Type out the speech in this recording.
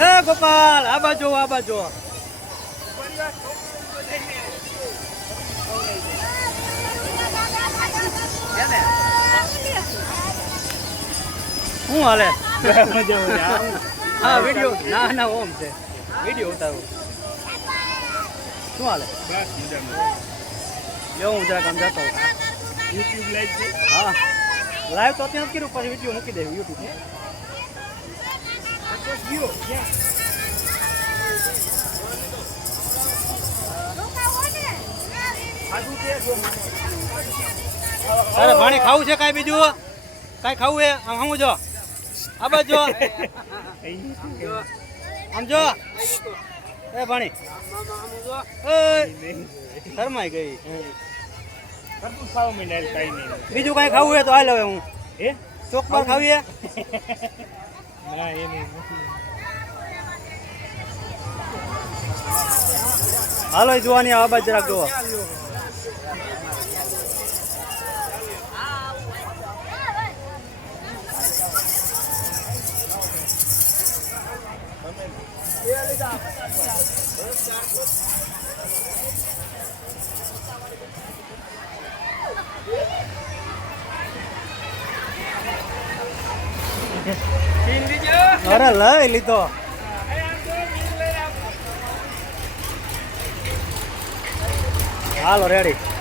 એ ગોપાલ આ બાજુ શું હાલે? હા વિડીયો ના ઓમ છે વિડીયો ઉતારું. શું હાલે? જો હું જરાક આમ જતો યુટ્યુબ લાઈવ છે. હા લાઈવ તો અત્યારે કર્યું પછી વિડીયો મૂકી દેવું યુટ્યુબ. અરે ભાણી ખાવું છે કાંઈ બીજું? કાંઈ ખાવું હે? આમ હું જો આ બાજુ આમ જો એ ભાણી શરમાઈ ગઈ. બીજું કાંઈ ખાવું હે તો હાલ હવે હું ચોક પર ખાવીએ. હાલો જોવાની આ બાજુ જરાક જોવો. અરે લઈ લીધો. હાલો રેડી.